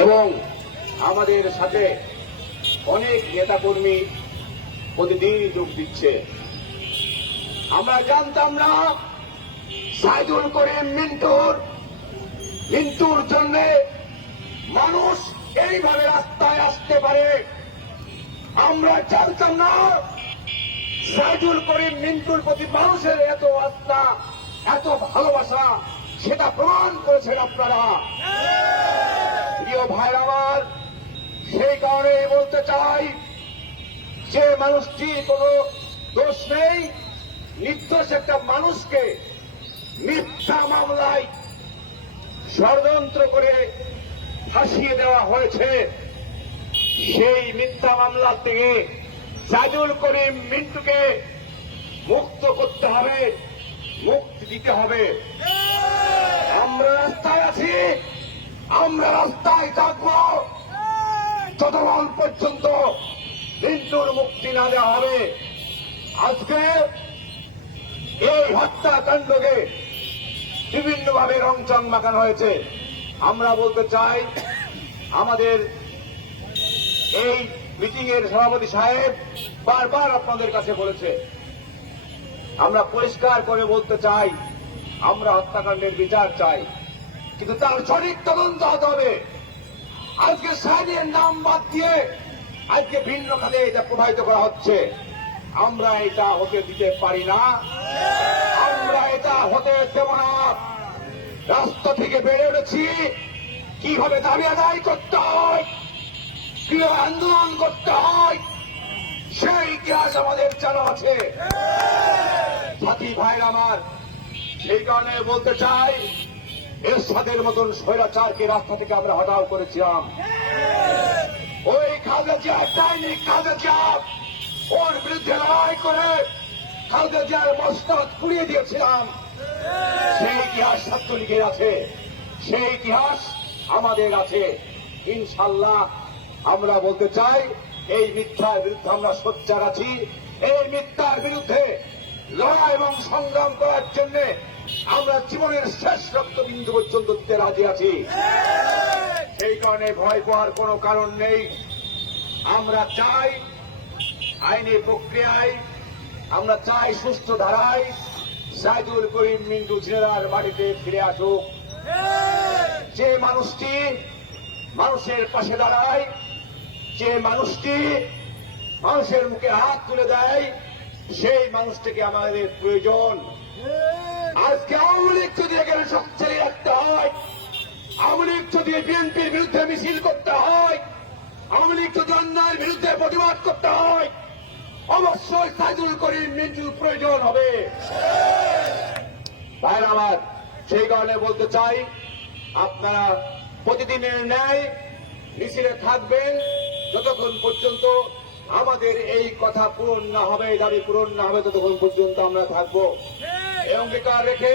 এবং আমাদের সাথে অনেক নেতাকর্মী প্রতিদিনই যোগ দিচ্ছে। আমরা জানতাম না সাইদুল করিম মিন্টুর জন্য মানুষ এইভাবে রাস্তায় আসতে পারে। আমরা জানতাম না সাইদুল করিম মিন্টুর প্রতি মানুষের এত আস্থা, এত ভালোবাসা, সেটা প্রমাণ করেছেন আপনারা। প্রিয় ভাইরা আমার, সেই কারণে বলতে চাই, যে মানুষটি কোনো দোষ নেই, নির্দোষ একটা মানুষকে মিথ্যা মামলায় ষড়যন্ত্র করে ফাঁসিয়ে দেওয়া হয়েছে। সেই মিথ্যা মামলা থেকে সাইদুল করিম মিন্টুকে মুক্ত করতে হবে, মুক্তি দিতে হবে। আমরা রাস্তায় আছি, আমরা রাস্তায় থাকবো যতক্ষণ পর্যন্ত মিন্টুর মুক্তি না দেওয়া হবে। আজকে এই হত্যাকাণ্ডকে বিভিন্নভাবে রংচং মাখানো হয়েছে। আমরা বলতে চাই, আমাদের এই মিটিং এর সভাপতি সাহেব বারবার আপনাদের কাছে বলেছে, আমরা পরিষ্কার করে বলতে চাই, আমরা হত্যাকাণ্ডের বিচার চাই, কিন্তু তার সঠিক তদন্ত হতে হবে। আজকে সাইদের নাম বাদ দিয়ে আজকে ভিন্ন খাতে এটা প্রবাহিত করা হচ্ছে। আমরা এটা হতে দিতে পারি না, আমরা এটা হতে দেব না। রাস্তা থেকে বেড়ে উঠেছি, কিভাবে দাবি আদায় করতে হয়, কিভাবে আন্দোলন করতে হয়, সেই ইতিহাস আমাদের জানা আছে। সাথী ভাইরা আমার, সেই কারণে বলতে চাই, এরশাদের মতন স্বৈরাচারকে রাস্তা থেকে আমরা হটাও করেছিলাম। ওই খালেদা জিয়া, ডাইনি খালেদা জিয়া, ওর বিরুদ্ধে লড়াই করে খালেদা জিয়ার মস্তক পুড়িয়ে দিয়েছিলাম। সেই ইতিহাস ছাত্রলীগের আছে, সেই ইতিহাস আমাদের আছে। ইনশাল্লাহ আমরা বলতে চাই, এই মিথ্যার বিরুদ্ধে আমরা সোচ্চার আছি। এই মিথ্যার বিরুদ্ধে লড়াই এবং সংগ্রাম করার জন্য আমরা জীবনের শেষ রক্তবিন্দু পর্যন্ত দিতে রাজি আছি। সেই কারণে ভয় পাওয়ার কোনো কারণ নেই। আমরা চাই আইনি প্রক্রিয়ায়, আমরা চাই সুষ্ঠু ধারায় সাইদুল করিম মিন্টু জেলার বাড়িতে ফিরে আসুক। যে মানুষটি মানুষের পাশে দাঁড়ায়, যে মানুষটি মানুষের মুখে হাত তুলে দেয়, সেই মানুষটিকে আমাদের প্রয়োজন। আজকে আওয়ামী লীগ যদি এখানে সবচেয়ে রাখতে হয়, আওয়ামী লীগ যদি বিএনপির বিরুদ্ধে মিছিল করতে হয়, আওয়ামী লীগ যদি অন্যায়ের বিরুদ্ধে প্রতিবাদ করতে হয়, অবশ্যই সাইদুল করিম মিন্টুর প্রয়োজন হবে। ভাইরা আমার, সেই কারণে বলতে চাই, আপনারা প্রতিদিনের ন্যায় মিছিলে থাকবেন যতক্ষণ পর্যন্ত আমাদের এই কথা পূরণ না হবে, দাবি পূরণ না হবে, ততক্ষণ পর্যন্ত আমরা থাকবো। এই অঙ্গীকার রেখে